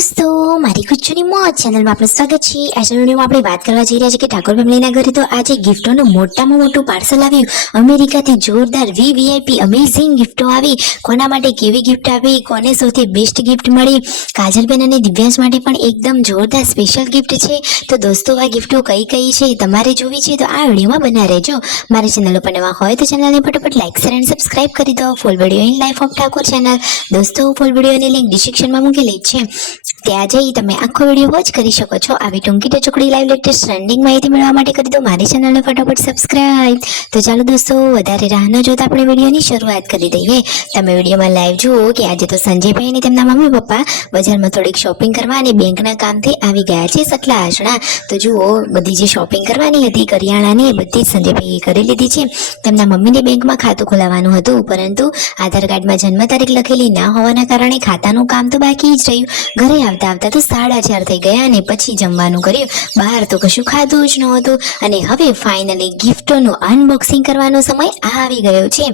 દોસ્તો મારી ગુજ્જુની મોજ ચેનલમાં આપનું સ્વાગત છે। આજના વિડીયોમાં આપણે વાત કરવા જઈ રહ્યા છીએ કે ઠાકોર ફેમિલીના ઘરે તો આજે ગિફ્ટોનું મોટામાં મોટું પાર્સલ આવ્યું। અમેરિકાથી જોરદાર વીવીઆઈપી અમેઝિંગ ગિફ્ટો આવી। કોના માટે કેવી ગિફ્ટ આવી, કોને સૌથી બેસ્ટ ગિફ્ટ મળી, કાજલબેન અને દિવ્યાંશ માટે પણ એકદમ જોરદાર સ્પેશિયલ ગિફ્ટ છે। તો દોસ્તો આ ગિફ્ટો કઈ કઈ છે તમારે જોવી છે તો આ વિડીયોમાં બના રહેજો। મારી ચેનલ ઉપર નવા હોય તો ચેનલને ફટાફટ લાઈક શેર અને સબસ્ક્રાઇબ કરી દો। Full video in life of Thakor channel દોસ્તો ફૂલ વિડીયોની લિંક ડિસ્ક્રિપ્શનમાં મૂકેલી છે, ત્યાં જઈ તમે આખો વિડીયો વોચ કરી શકો છો। આવી ટૂંકી ટચુકડી લાઈવ લેટેસ્ટ ટ્રેન્ડિંગ માહિતી મેળવવા માટે કરી દો મારી ચેનલને ફટાફટ સબસ્ક્રાઇબ। તો ચાલો દોસ્તો વધારે રાહ ન જોતા આપણે વિડીયોની શરૂઆત કરી દઈએ। તમે વિડીયોમાં લાઈવ જુઓ કે આજે તો સંજયભાઈ અને તેમના મમ્મી પપ્પા બજારમાં થોડીક શોપિંગ કરવા અને બેંકના કામથી આવી ગયા છે સટલા આસણા। તો જુઓ બધી જે શોપિંગ કરવાની હતી કરિયાણાની બધી જ સંજયભાઈએ કરી લીધી છે। તેમના મમ્મીને બેંકમાં ખાતું ખોલાવવાનું હતું, પરંતુ આધાર કાર્ડમાં જન્મ તારીખ લખેલી ના હોવાના કારણે ખાતાનું કામ તો બાકી જ રહ્યું। ઘરે આવતા આવતા તો 4:30 થઈ ગયા અને પછી જમવાનું કર્યું। બહાર તો કશું ખાધું જ નહોતું અને હવે ફાઇનલી ગિફ્ટોનું અનબોક્સિંગ કરવાનો સમય આવી ગયો છે।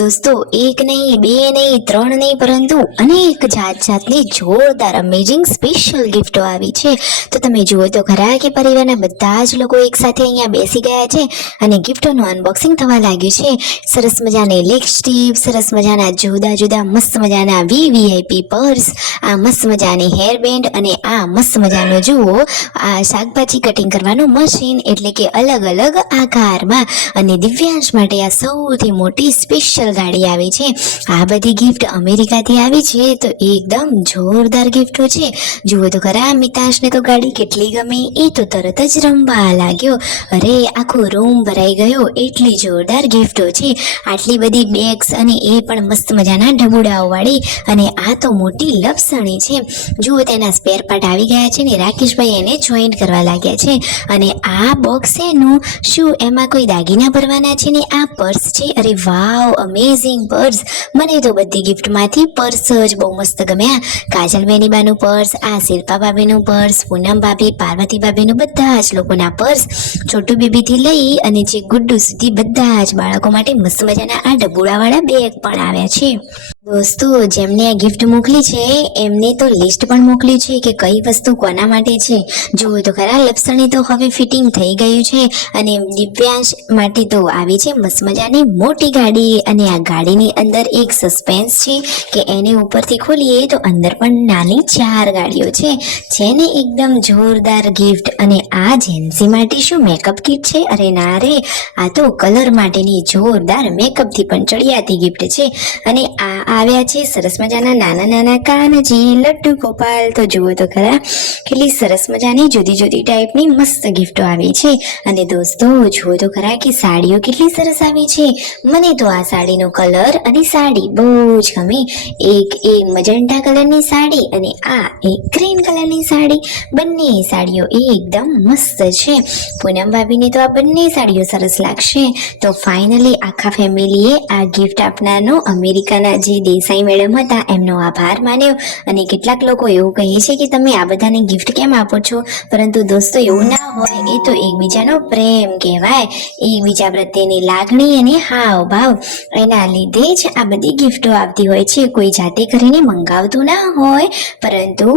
દોસ્તો એક નહીં, બે નહીં, ત્રણ નહીં, પરંતુ અનેક જાતની જોરદાર અમેઝિંગ સ્પેશિયલ ગિફ્ટો આવી છે। તો તમે જુઓ તો ખરા કે પરિવારના બધા જ લોકો એકસાથે અહીંયા બેસી ગયા છે અને ગિફ્ટોનું અનબોક્સિંગ થવા લાગ્યું છે। સરસ મજાની લિપસ્ટિક, સરસ મજાના જુદા જુદા મસ્ત મજાના વીવીઆઈપી પર્સ, આ મસ્ત મજાની હેર બેન્ડ અને આ મસ્ત મજાનું જુઓ આ શાકભાજી કટિંગ કરવાનું મશીન, એટલે કે અલગ અલગ આકારમાં। અને દિવ્યાંશ માટે આ સૌથી મોટી સ્પેશિયલ ગાડી આવી છે। આ બધી ગિફ્ટ અમેરિકાથી આવી છે તો એકદમ જોરદાર ગિફ્ટો છે। જુઓ તો ખરા મિતાંશને તો ગાડી કેટલી ગમી, એ તો તરત જ રમવા લાગ્યો। અરે આખો રૂમ ભરાઈ ગયો, એટલી જોરદાર ગિફ્ટો છે। આટલી બધી બેગ્સ અને એ પણ મસ્ત મજાના ઢબુડાઓ વાળી, અને આ તો મોટી લપસણી છે। જુઓ તેના સ્પેર પાર્ટ આવી ગયા છે ને રાકેશભાઈ એને જોઈન્ટ કરવા લાગ્યા છે। અને આ બોક્સ એનું શું એમાં કોઈ દાગીના ભરવાના છે ને આ પર્સ છે। અરે વાવ અમેઝિંગ પર્સ, મને તો બધી ગિફ્ટમાંથી પર્સ જ બહુ મસ્ત ગમ્યા। કાજલ બેનીબાનું પર્સ, આ શિલ્પા ભાભીનું પર્સ, પૂનમ ભાભી, પાર્વતી ભાભીનું બધા જ લોકોના પર્સ, છોટુ બેબીથી લઈ અને જે ગુડ્ડુ સુધી બધા જ બાળકો માટે મસ્ત મજાના આ ડબુડાવાળા બેગ પણ આવ્યા છે। દોસ્તો જેમને આ ગિફ્ટ મોકલી છે એમને તો લિસ્ટ પણ મોકલ્યું છે કે કઈ વસ્તુ કોના માટે છે। જુઓ તો ખરા લપસણી તો હવે ફિટિંગ થઈ ગયું છે અને દિવ્યાંશ માટે તો આવી છે મસ્ત મજાની મોટી ગાડી, અને આ ગાડીની અંદર એક સસ્પેન્સ છે કે એને ઉપરથી ખોલીએ તો અંદર પણ નાની 4 ગાડીઓ છે ને એકદમ જોરદાર ગિફ્ટ। અને આ જેન્સી માટે શું મેકઅપ કિટ છે? અરે ના રે, આ તો કલર માટેની જોરદાર મેકઅપથી પણ ચડિયાતી ગિફ્ટ છે। અને આ આવ્યા છે સરસ મજાના નાના નાના કાનજી લડ્ડુ ગોપાલ। તો જુઓ તો ખરા કેટલી સરસ મજાની જુદી જુદી ટાઈપની મસ્ત ગિફ્ટો આવી છે। અને દોસ્તો જુઓ તો ખરા કે સાડીઓ કેટલી સરસ આવી છે। મને તો આ સાડીનો કલર અને સાડી બહુ જ ગમી। એક મજન્ટા કલરની સાડી અને આ એક ગ્રીન કલરની સાડી, બંને સાડીઓ એકદમ મસ્ત છે। પૂનમ ભાભીને તો આ બંને સાડીઓ સરસ લાગશે। તો ફાઇનલી આખા ફેમિલીએ આ ગિફ્ટ આપનારનો અમેરિકાના જે દેસાઈ મેડમ હતા એમનો આભાર માન્યો। અને કેટલાક લોકો એવું કહે છે કે તમે આ બધાને ગિફ્ટ કેમ આપો છો, પરંતુ દોસ્તો એવું ના હોય, એ તો એકબીજાનો પ્રેમ કહેવાય, એકબીજા પ્રત્યેની લાગણી અને હાવ ભાવ, એના લીધે જ આ બધી ગિફ્ટો આવતી હોય છે। કોઈ જાતે કરીને મંગાવતું ના હોય, પરંતુ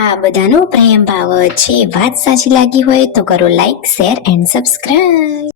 આ બધાનો પ્રેમ ભાવ છે। વાત સાચી લાગી હોય તો કરો લાઈક શેર એન્ડ સબસ્ક્રાઇબ।